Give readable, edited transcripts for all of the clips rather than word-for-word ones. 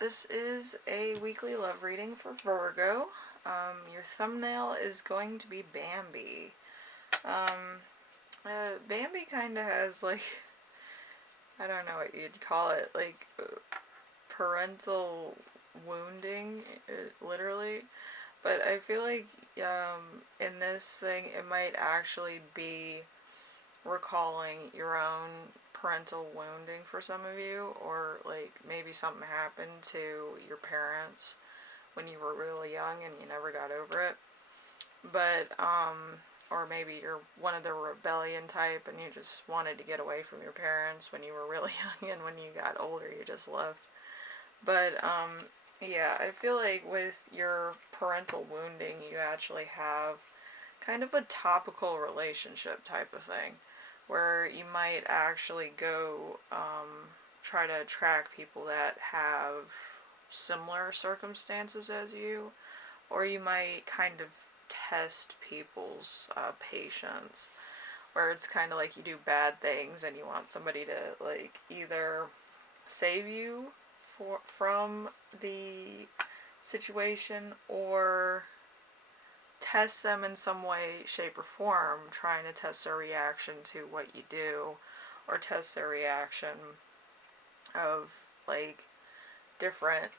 This is a weekly love reading for Virgo. Your thumbnail is going to be Bambi. Bambi kind of has, like, I don't know what you'd call it, like, parental wounding, literally. But I feel like in this thing, it might actually be recalling your own parental wounding for some of you, or like maybe something happened to your parents when you were really young and you never got over it. But or maybe you're one of the rebellion type and you just wanted to get away from your parents when you were really young, and when you got older you just left. But yeah, I feel like with your parental wounding, you actually have kind of a topical relationship type of thing, where you might actually go try to attract people that have similar circumstances as you, or you might kind of test people's patience, where it's kind of like you do bad things and you want somebody to like either save you from the situation, or test them in some way, shape, or form, trying to test their reaction to what you do, or test their reaction of like different,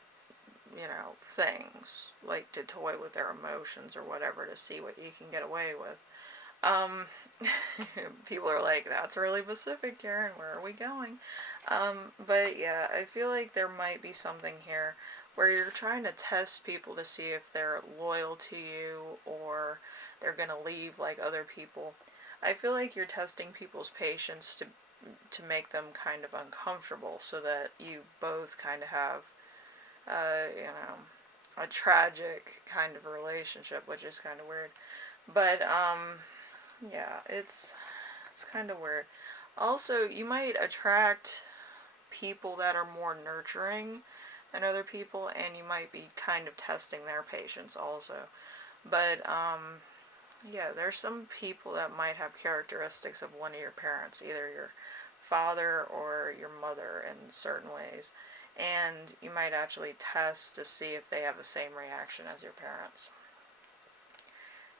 things, like to toy with their emotions or whatever to see what you can get away with. Um, People are like, that's really specific, Karen, where are we going? But yeah, I feel like there might be something here where you're trying to test people to see if they're loyal to you or they're gonna leave like other people. I feel like you're testing people's patience to make them kind of uncomfortable, so that you both kind of have, a tragic kind of relationship, which is kind of weird. But yeah, it's kind of weird. Also, you might attract people that are more nurturing than other people, and you might be kind of testing their patience also. But yeah, there's some people that might have characteristics of one of your parents, either your father or your mother in certain ways, and you might actually test to see if they have the same reaction as your parents.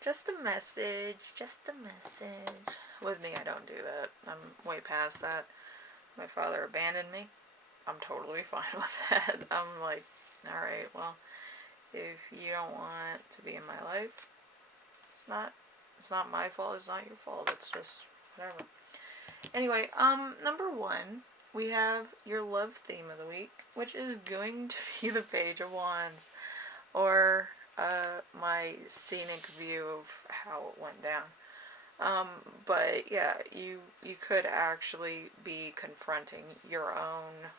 Just a message, just a message. With me, I don't do that. I'm way past that. My father abandoned me. I'm totally fine with that. I'm like, alright, well, if you don't want to be in my life, it's not my fault, it's not your fault, it's just whatever. Anyway, number one, we have your love theme of the week, which is going to be the Page of Wands, or my scenic view of how it went down. But yeah, you could actually be confronting your own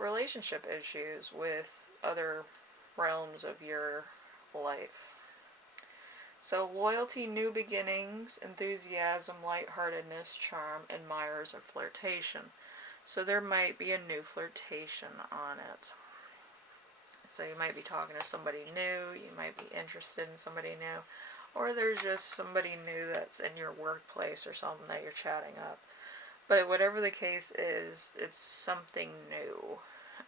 relationship issues with other realms of your life. So loyalty, new beginnings, enthusiasm, lightheartedness, charm, admirers, and flirtation. So there might be a new flirtation on it. So you might be talking to somebody new, you might be interested in somebody new, or there's just somebody new that's in your workplace or something that you're chatting up. But whatever the case is, it's something new.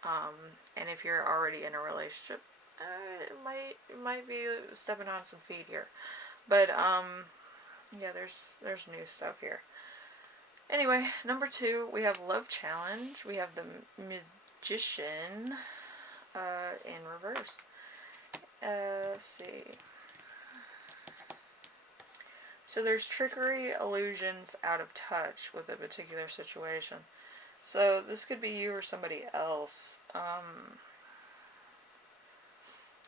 And if you're already in a relationship, it might be stepping on some feet here. But yeah, there's new stuff here. Anyway, number two, we have Love Challenge. We have the Magician in reverse. Let's see. So there's trickery, illusions, out of touch with a particular situation. So this could be you or somebody else.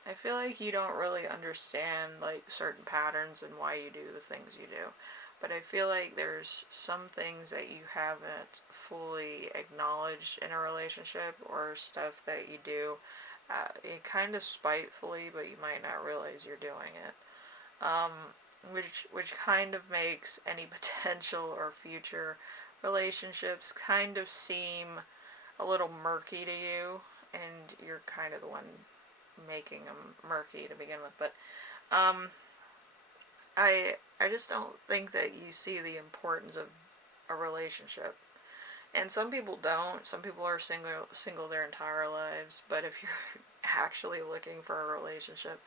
I feel like you don't really understand like certain patterns and why you do the things you do. But I feel like there's some things that you haven't fully acknowledged in a relationship, or stuff that you do kind of spitefully, but you might not realize you're doing it. Which kind of makes any potential or future relationships kind of seem a little murky to you, and you're kind of the one making them murky to begin with. But I just don't think that you see the importance of a relationship. And some people don't. Some people are single their entire lives. But if you're actually looking for a relationship,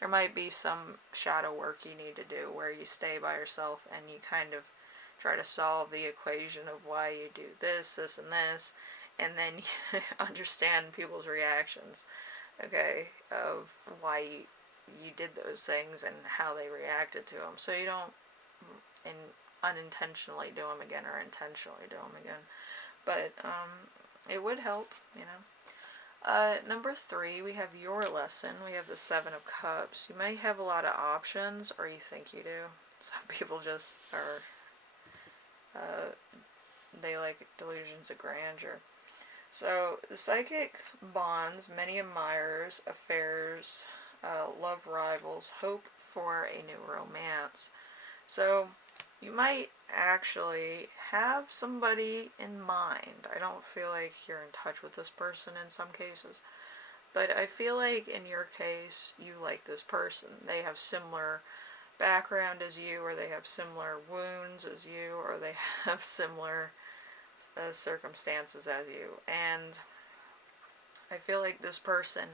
there might be some shadow work you need to do where you stay by yourself and you kind of try to solve the equation of why you do this, and this, and then you understand people's reactions, okay, of why you did those things and how they reacted to them, so you don't in, unintentionally do them again or intentionally do them again. But it would help, you know. Number 3, we have your lesson. We have the 7 of Cups. You may have a lot of options, or you think you do. Some people just are, they like delusions of grandeur. So, the psychic bonds many admirers, affairs, love rivals, hope for a new romance. So, you might actually have somebody in mind. I don't feel like you're in touch with this person in some cases, but I feel like in your case, you like this person. They have similar background as you, or they have similar wounds as you, or they have similar circumstances as you. And I feel like this person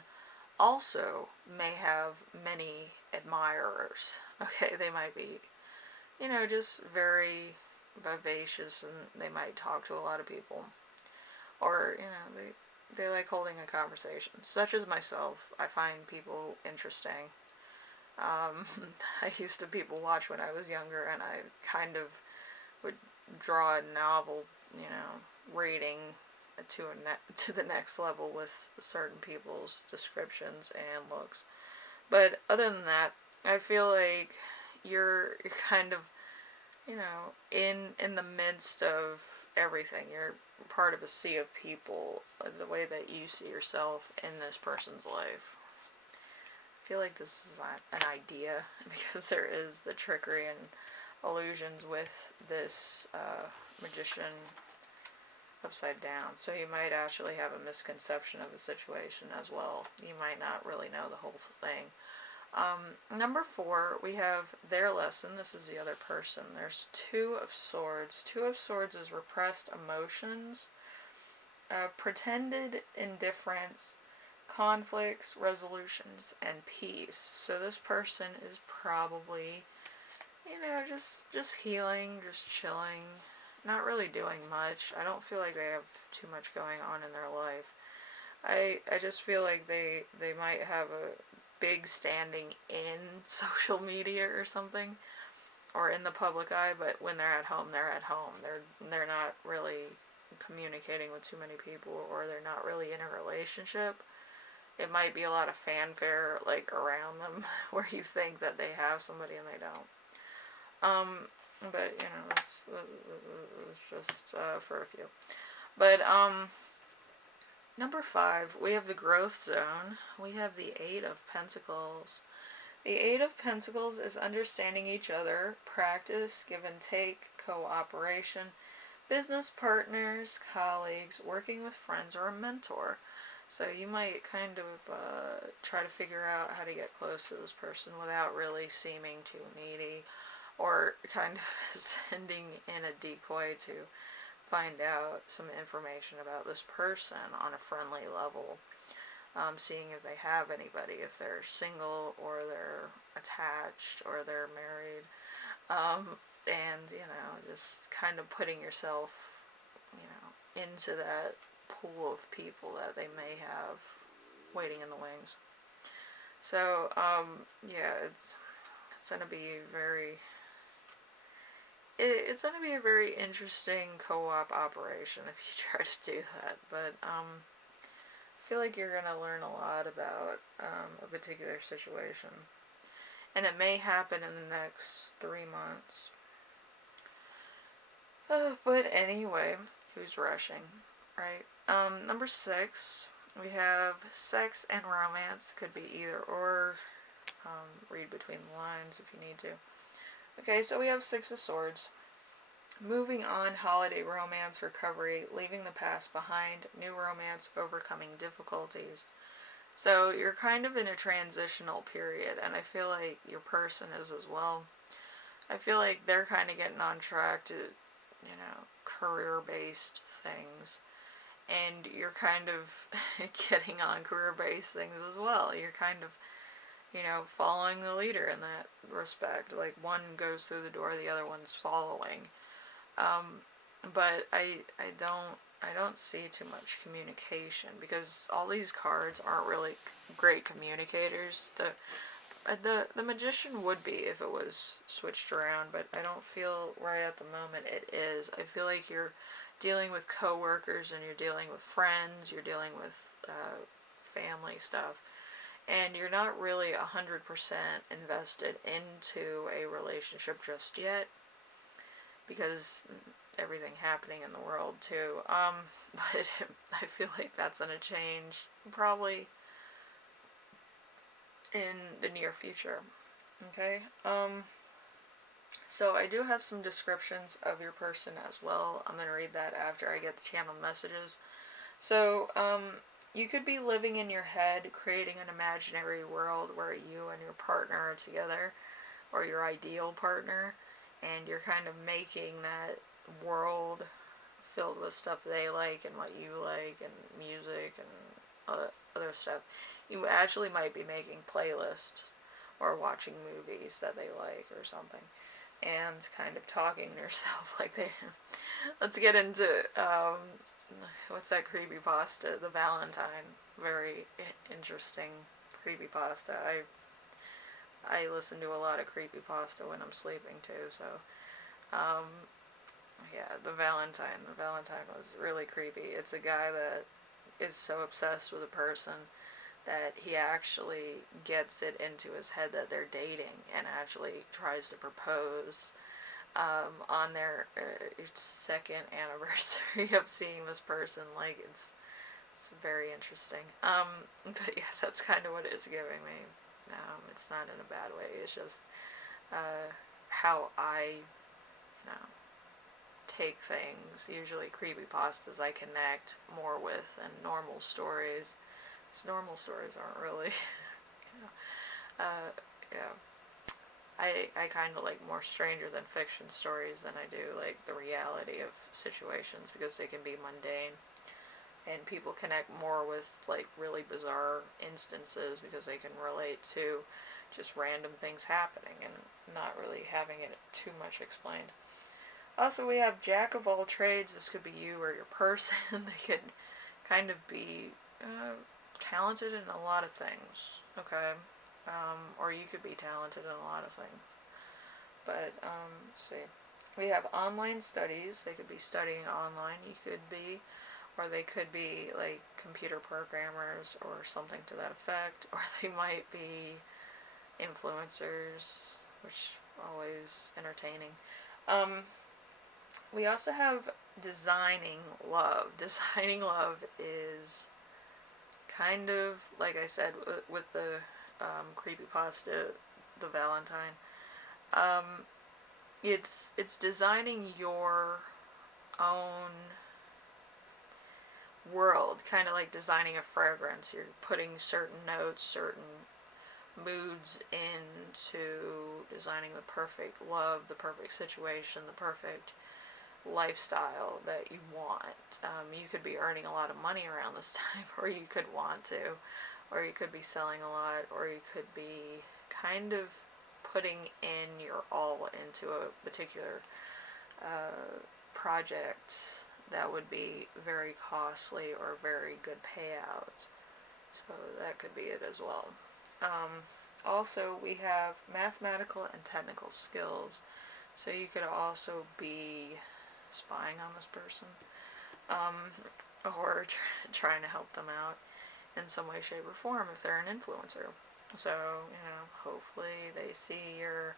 also may have many admirers. Okay, they might be, you know, just very vivacious, and they might talk to a lot of people, or, you know, they like holding a conversation, such as myself. I find people interesting. I used to people watch when I was younger, and I kind of would draw a novel, you know, reading to the next level with certain people's descriptions and looks. But other than that, I feel like you're kind of, you know, in the midst of everything. You're part of a sea of people, the way that you see yourself in this person's life. I feel like this is not an idea, because there is the trickery and illusions with this magician upside down. So you might actually have a misconception of the situation as well. You might not really know the whole thing. Number 4, we have their lesson. This is the other person. There's 2 of Swords. 2 of Swords is repressed emotions, pretended indifference, conflicts, resolutions, and peace. So this person is probably, you know, just healing, just chilling, not really doing much. I don't feel like they have too much going on in their life. I just feel like they might have a big standing in social media or something, or in the public eye, but when they're at home, they're at home. They're not really communicating with too many people, or they're not really in a relationship. It might be a lot of fanfare like around them where you think that they have somebody and they don't. But you know, it's just for a few. But number 5, we have the growth zone. We have the 8 of Pentacles. The 8 of Pentacles is understanding each other, practice, give and take, cooperation, business partners, colleagues, working with friends, or a mentor. So you might kind of try to figure out how to get close to this person without really seeming too needy, or kind of sending in a decoy to find out some information about this person on a friendly level. Seeing if they have anybody, if they're single, or they're attached, or they're married. And, you know, just kind of putting yourself, you know, into that pool of people that they may have waiting in the wings. So, yeah, it's going to be it's going to be a very interesting co-op operation if you try to do that. But I feel like you're going to learn a lot about a particular situation, and it may happen in the next 3 months. But anyway, who's rushing, right? Number 6, we have sex and romance. Could be either or. Read between the lines if you need to. Okay, so we have 6 of Swords. Moving on, holiday romance, recovery, leaving the past behind, new romance, overcoming difficulties. So you're kind of in a transitional period, and I feel like your person is as well. I feel like they're kind of getting on track to career-based things. And you're kind of getting on career-based things as well. You're kind of, following the leader in that respect. Like, one goes through the door, the other one's following. Um, but I don't see too much communication, because all these cards aren't really great communicators. The magician would be if it was switched around, but I don't feel right at the moment it is. I feel like you're dealing with coworkers, and you're dealing with friends, you're dealing with family stuff, and you're not really 100% invested into a relationship just yet, because everything happening in the world too. But I feel like that's gonna change probably in the near future. Okay. So I do have some descriptions of your person as well. I'm gonna read that after I get the channel messages. So you could be living in your head, creating an imaginary world where you and your partner are together, or your ideal partner, and you're kind of making that world filled with stuff they like and what you like, and music and other stuff. You actually might be making playlists or watching movies that they like or something, and kind of talking to yourself like they. Let's get into what's that creepypasta? The Valentine. Very interesting creepypasta. I listen to a lot of creepypasta when I'm sleeping too, so um, yeah, the Valentine. The Valentine was really creepy. It's a guy that is so obsessed with a person that he actually gets it into his head that they're dating, and actually tries to propose on their second anniversary of seeing this person. Like, it's very interesting. But yeah, that's kind of what it's giving me. It's not in a bad way. It's just how I, you know, take things. Usually creepypastas I connect more with than normal stories. Because normal stories aren't really, you know, yeah. I kind of like more stranger than fiction stories than I do like the reality of situations, because they can be mundane, and people connect more with like really bizarre instances because they can relate to just random things happening and not really having it too much explained. Also, we have Jack of all trades. This could be you or your person. They could kind of be talented in a lot of things, okay? Or you could be talented in a lot of things. But, let's see. We have online studies. They could be studying online. You could be. Or they could be, like, computer programmers or something to that effect. Or they might be influencers, which always entertaining. We also have designing love. Designing love is kind of, like I said, with the creepypasta, the Valentine. It's designing your own world, kind of like designing a fragrance. You're putting certain notes, certain moods into designing the perfect love, the perfect situation, the perfect lifestyle that you want. You could be earning a lot of money around this time, or you could want to, or you could be selling a lot, or you could be kind of putting in your all into a particular project that would be very costly or very good payout. So that could be it as well. Also, we have mathematical and technical skills. So you could also be spying on this person, or trying to help them out in some way, shape, or form if they're an influencer. So, hopefully they see you're,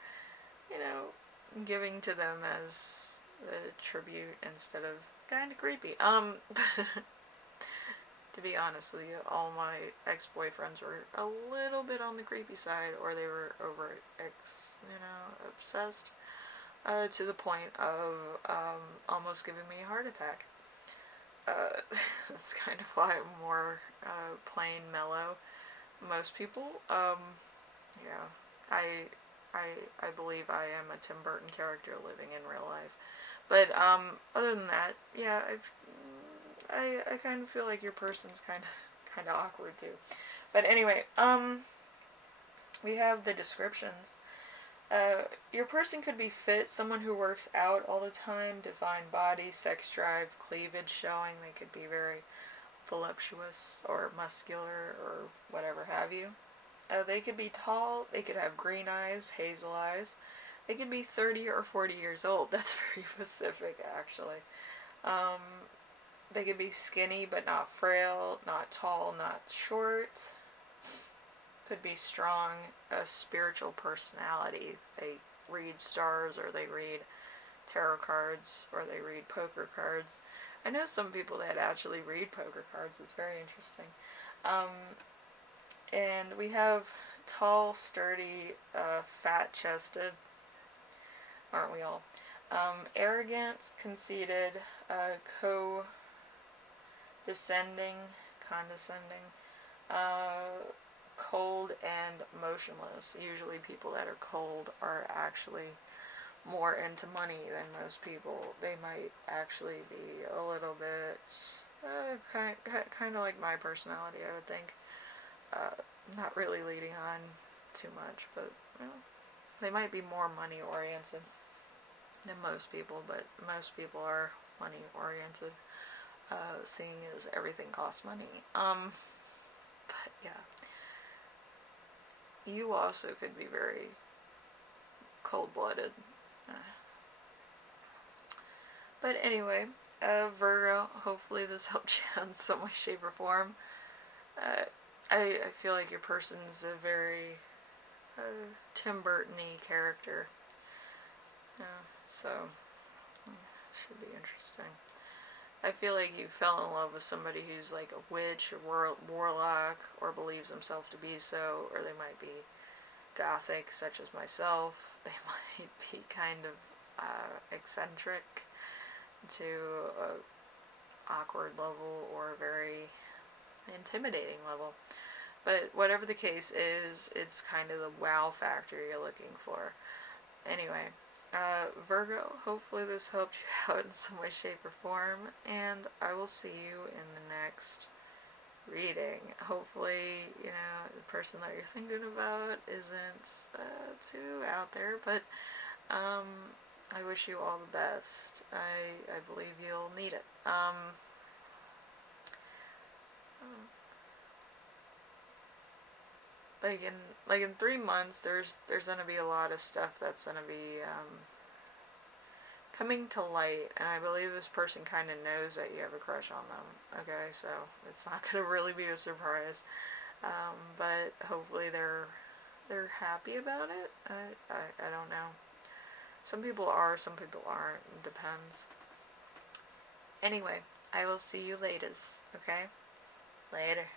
giving to them as a tribute instead of kind of creepy. To be honest with you, all my ex-boyfriends were a little bit on the creepy side, or they were obsessed, to the point of almost giving me a heart attack. That's kind of why I'm more plain mellow. Most people, I believe I am a Tim Burton character living in real life. But other than that, yeah, I kind of feel like your person's kind of awkward too. But anyway, we have the descriptions. Your person could be fit, someone who works out all the time, defined body, sex drive, cleavage showing. They could be very voluptuous or muscular or whatever have you. They could be tall, they could have green eyes, hazel eyes. They could be 30 or 40 years old. That's very specific, actually. Um, they could be skinny but not frail, not tall, not short. Could be strong, a spiritual personality. They read stars or they read tarot cards or they read poker cards. I know some people that actually read poker cards. It's very interesting. Um, and we have tall, sturdy, fat chested, aren't we all? Arrogant, conceited, co descending, condescending, cold, and motionless. Usually, people that are cold are actually more into money than most people. They might actually be a little bit kind of like my personality, I would think. Not really leading on too much, but you know, they might be more money oriented than most people, but most people are money oriented, seeing as everything costs money. But yeah, you also could be very cold-blooded. Uh, but anyway, Virgo, hopefully this helped you in some way, shape, or form. Uh, I feel like your person's a very Tim Burton-y character. Yeah, so it should be interesting. I feel like you fell in love with somebody who's like a witch, or warlock, or believes himself to be so, or they might be gothic, such as myself. They might be kind of eccentric to a awkward level or a very intimidating level. But whatever the case is, it's kind of the wow factor you're looking for. Anyway, Virgo, hopefully this helped you out in some way, shape, or form, and I will see you in the next reading. Hopefully, you know, the person that you're thinking about isn't too out there, but I wish you all the best. I believe you'll need it. Like in 3 months, there's gonna be a lot of stuff that's gonna be coming to light, and I believe this person kind of knows that you have a crush on them. Okay, so it's not gonna really be a surprise, but hopefully they're happy about it. I don't know. Some people are, some people aren't. It depends. Anyway, I will see you laters. Okay, later.